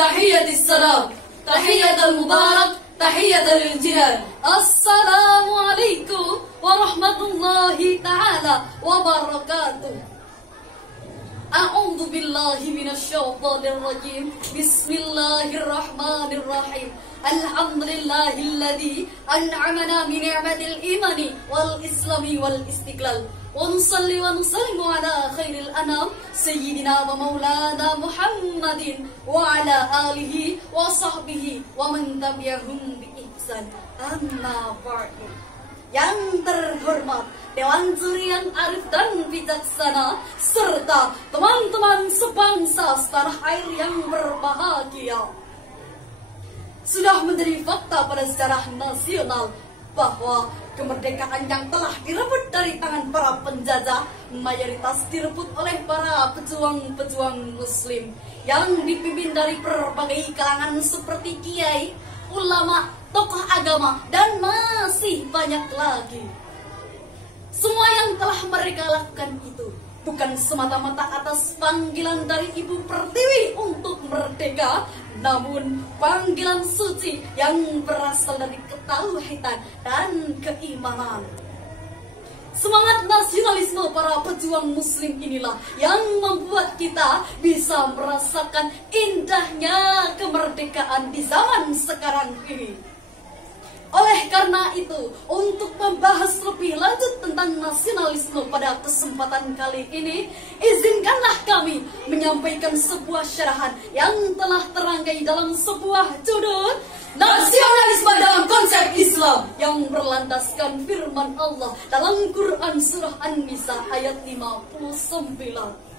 بتحية السلام تحية المبارك تحية الجلال. السلام عليكم ورحمة الله تعالى وبركاته. أعوذ بالله من الشيطان الرجيم. بسم الله الرحمن الرحيم. الحمد لله الذي أنعمنا بنعمة الإيمان والإسلام والاستقلال. ونصلي ونسلم على خير الأنام سيدنا ومولانا محمد وعلى آله وصحبه ومن تبعهم بإحسان. أما بعد. Yang terhormat Dewan Juri yang arif dan bijaksana serta teman-teman sebangsa setanah air yang berbahagia, sudah menjadi fakta pada sejarah nasional bahwa kemerdekaan yang telah direbut dari tangan para penjajah mayoritas direbut oleh para pejuang-pejuang muslim yang dipimpin dari berbagai kalangan seperti kiai, ulama, tokoh agama, dan masih banyak lagi. Semua yang telah mereka lakukan itu bukan semata-mata atas panggilan dari Ibu Pertiwi untuk merdeka, namun panggilan suci yang berasal dari ketauhidan dan keimanan. Semangat nasionalisme para pejuang muslim inilah yang membuat kita bisa merasakan indahnya kemerdekaan di zaman sekarang ini. Oleh karena itu, untuk membahas lebih lanjut tentang nasionalisme pada kesempatan kali ini, izinkanlah kami menyampaikan sebuah syarahan yang telah terangkai dalam sebuah judul Nasionalisme dalam Konsep Islam, yang berlandaskan firman Allah dalam Quran Surah An-Nisa ayat 59.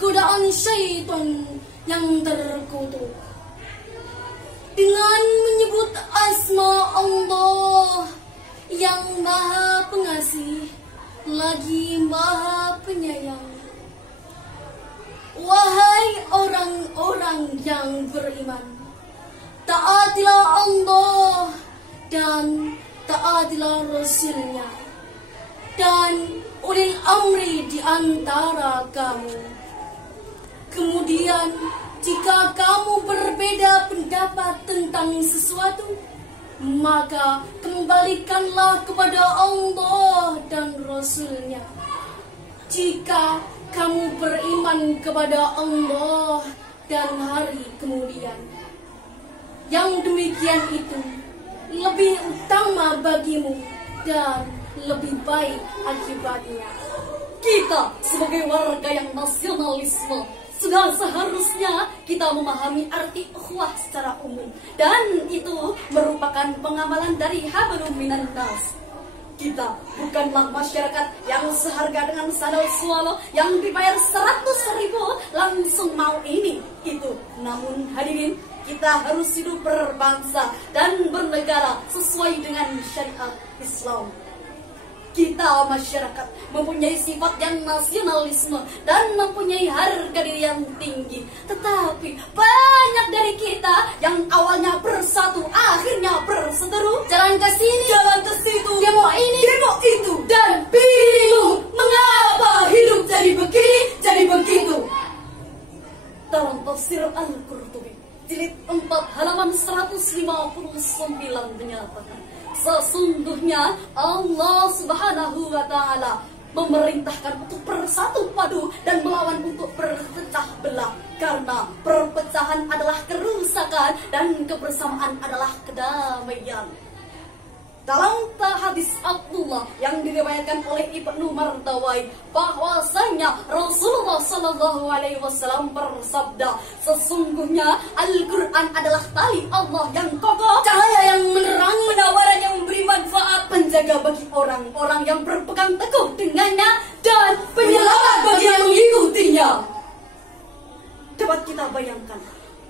Godaan syaitan yang terkutuk dengan menyebut asma Allah yang Maha Pengasih lagi Maha Penyayang. Wahai orang-orang yang beriman, taatilah Allah dan taatilah Rasul-Nya dan ulil amri di antara kamu. Kemudian, jika kamu berbeda pendapat tentang sesuatu, maka kembalikanlah kepada Allah dan Rasul-Nya. Jika kamu beriman kepada Allah dan hari kemudian, yang demikian itu lebih utama bagimu dan lebih baik akibatnya. Kita sebagai warga yang nasionalisme Sudah seharusnya kita memahami arti ukhuwah secara umum, dan itu merupakan pengamalan dari hablum minan nas. Kita bukanlah masyarakat yang seharga dengan sandal swallow yang dibayar 100.000 langsung mau ini itu. Namun hadirin, kita harus hidup berbangsa dan bernegara sesuai dengan syariat Islam. Kita masyarakat mempunyai sifat yang nasionalisme dan mempunyai harga diri yang tinggi. Tetapi banyak dari kita yang awalnya bersatu akhirnya berseteru. Jalan ke sini, jalan ke situ, demo ini, demo itu, dan bingung mengapa hidup jadi begini, jadi begitu. Dalam tafsir Al-Qurtubi jilid 4 halaman 159 menyatakan, sesungguhnya Allah Subhanahu wa Ta'ala memerintahkan untuk bersatu padu dan melawan untuk berpecah belah, karena perpecahan adalah kerusakan dan kebersamaan adalah kedamaian. Dalam hadis Abdullah yang diriwayatkan oleh Ibnu Mardawai bahwasanya Rasulullah Shallallahu Alaihi Wasallam bersabda, sesungguhnya Al-Quran adalah tali Allah yang kokoh, cahaya yang menerang, penawaran yang memberi manfaat, penjaga bagi orang-orang yang berpegang teguh dengannya, dan penyelamat bagi yang mengikutinya. Dapat kita bayangkan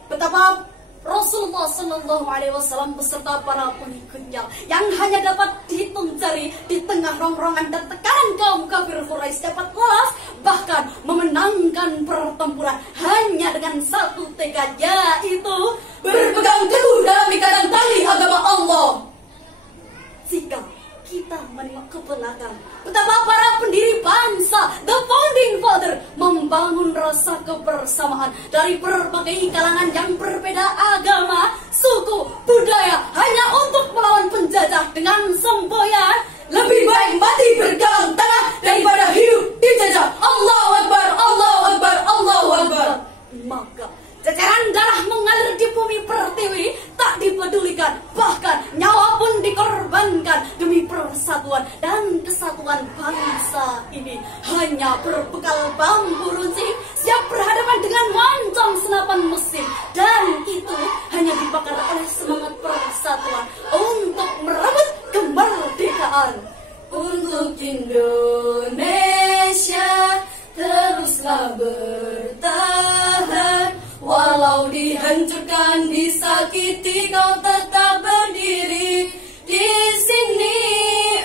betapa Rasulullah Shallallahu Alaihi Wasallam beserta para pengikutnya yang hanya dapat dihitung jari di tengah rongrongan dan tekanan kaum kafir Quraisy dapat lolos, bahkan memenangkan pertempuran hanya dengan satu tekad, yaitu berpegang teguh dalam ikatan tali agama Allah. Jika kita menengok ke belakang, betapa para pendiri bangsa, the founding father, membangun rasa kebersamaan dari berbagai kalangan yang berbeda agama, suku, budaya, hanya untuk melawan penjajah dengan semboyan. Lebih baik mati bergalang tanah daripada hidup dijajah. Allahu Akbar, Allahu Akbar, Allahu Akbar. Maka ceceran darah mengalir di bumi pertiwi tak dipedulikan, bahkan nyawa pun dikorbankan demi persatuan dan kesatuan bangsa ini. Hanya berbekal bambu runcing, siap berhadapan dengan moncong senapan mesin, dan itu hanya dibakar oleh semangat persatuan untuk merebut kemerdekaan. Untuk Indonesia teruslah bertahan, walau dihancurkan, disakiti, kau tetap berdiri di sini.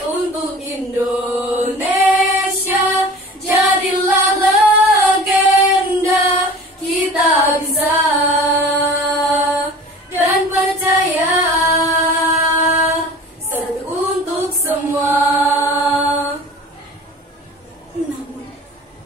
Untuk Indonesia, jadilah legenda, kita bisa dan percaya, satu untuk semua. Namun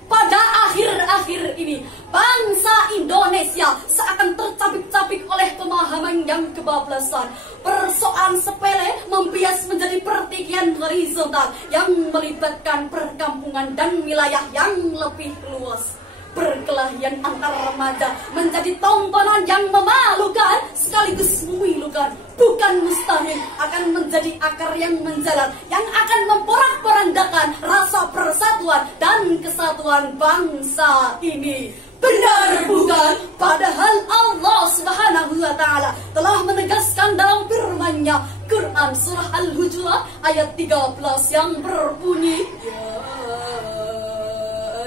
pada akhir-akhir ini, bangsa Indonesia seakan tercapik-capik oleh pemahaman yang kebablasan. Persoalan sepele membias menjadi pertikaian horizontal yang melibatkan perkampungan dan wilayah yang lebih luas. Perkelahian antar remaja menjadi tontonan yang memalukan sekaligus memilukan. Bukan mustahil akan menjadi akar yang menjalar, yang akan memporak-porandakan rasa persatuan dan kesatuan bangsa ini. Benar bukan? Padahal Allah Subhanahu wa Ta'ala telah menegaskan dalam firman-Nya, Quran surah Al-Hujurat ayat 13 yang berbunyi, ya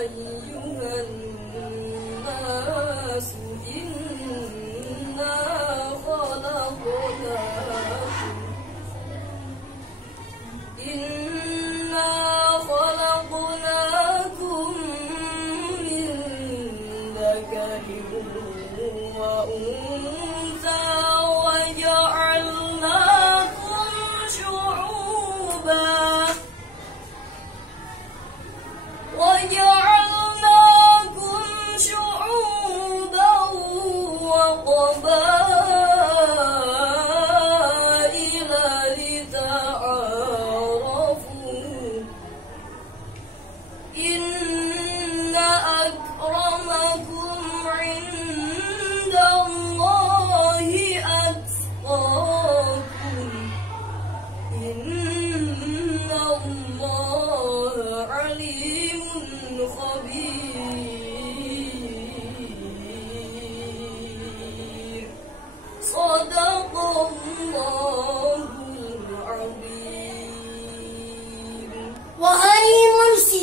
ayyuhan nasu inna khalaqnakum min dzakarin wa untha wa ja'alnakum syu'uban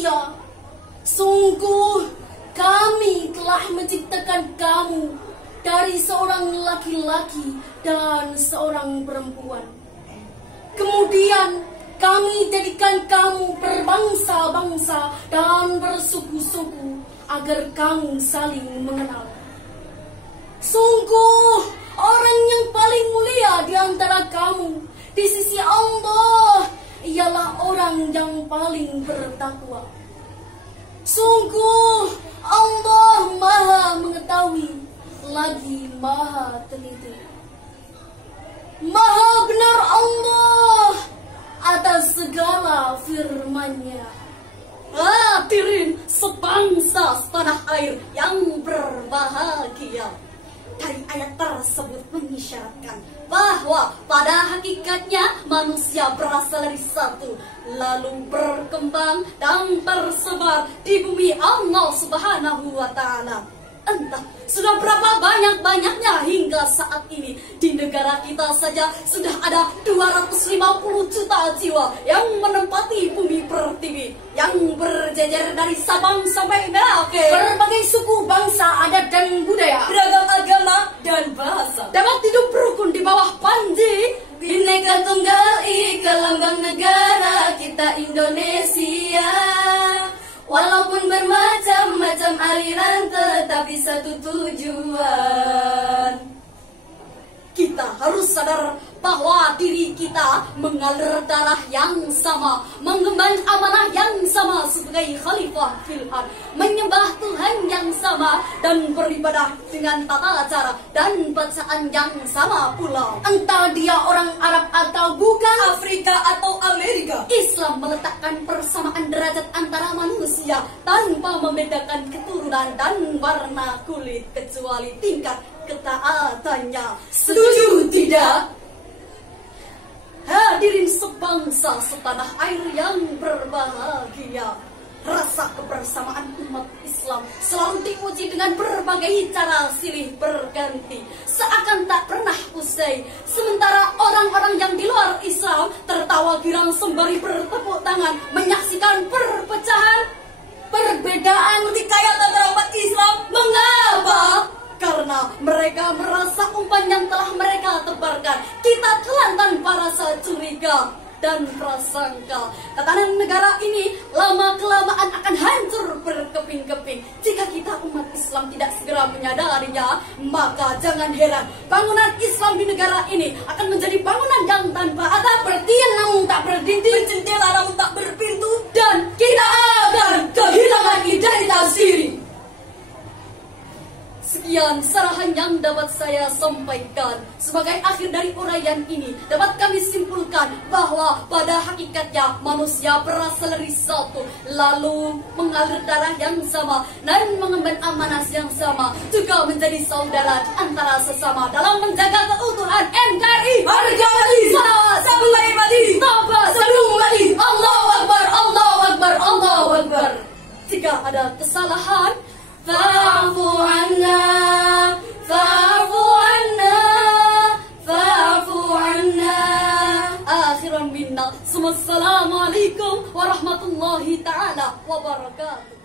manusia. Sungguh kami telah menciptakan kamu dari seorang laki-laki dan seorang perempuan. Kemudian kami jadikan kamu berbangsa-bangsa dan bersuku-suku agar kamu saling mengenal. Sungguh orang yang paling mulia di antara kamu di sisi Allah ialah orang yang paling bertakwa. Sungguh Allah Maha mengetahui lagi Maha teliti. Maha benar Allah atas segala firman-Nya. Hadirin sebangsa setanah air yang berbahagia. Dari ayat tersebut mengisyaratkan bahwa pada hakikatnya manusia berasal dari satu, lalu berkembang dan tersebar di bumi Allah Subhanahu wa Ta'ala. Entah sudah berapa banyak-banyaknya hingga saat ini di negara kita saja sudah ada 250 juta jiwa yang menempati bumi pertiwi, yang berjejer dari Sabang sampai Merauke, Berbagai suku, bangsa, adat dan budaya, beragam agama dan bahasa, dapat hidup rukun di bawah panji Bhinneka Tunggal Ika, lambang negara kita Indonesia. Walaupun bermacam-macam aliran, tetapi satu tujuan. Kita harus sadar bahwa diri kita mengalir darah yang sama, mengemban amanah yang sama sebagai khalifah fil ard, menyembah Tuhan yang sama dan beribadah dengan tata cara dan bacaan yang sama pula. entah dia orang Arab atau bukan, Afrika atau Amerika, Islam meletakkan persamaan derajat antara manusia tanpa membedakan keturunan dan warna kulit kecuali tingkat ketaatannya. Setuju tidak? Hadirin sebangsa setanah air yang berbahagia, rasa kebersamaan umat Islam selalu diuji dengan berbagai cara silih berganti, seakan tak pernah usai. Sementara orang-orang yang di luar Islam tertawa girang sembari bertepuk tangan menyaksikan perpecahan, perbedaan pertikaian antara umat Islam. Mengapa? Karena mereka merasa umpan yang telah mereka tebarkan kita telan tanpa rasa curiga dan prasangka. Tatanan negara ini lama-kelamaan akan hancur berkeping-keping. Jika kita umat Islam tidak segera menyadarinya, maka jangan heran bangunan Islam di negara ini akan menjadi bangunan yang tanpa atap, bertiang namun tak berdinding, berjendela namun tak berpintu, dan kita akan kehilangan identitas diri. Sekian sarahan yang dapat saya sampaikan. Sebagai akhir dari uraian ini, dapat kami simpulkan bahwa pada hakikatnya manusia berasal dari satu, lalu mengalir darah yang sama dan mengemban amanah yang sama, juga menjadi saudara di antara sesama dalam menjaga keutuhan NKRI. Harga mati, salawat sampai mati, taubat sebelum mati. Allahu Akbar, Allahu Akbar, Allahu Akbar. Jika ada kesalahan, fa'fu anna, fa'fu anna, fa'fu anna. Akhiran minna. Assalamualaikum warahmatullahi ta'ala wabarakatuh.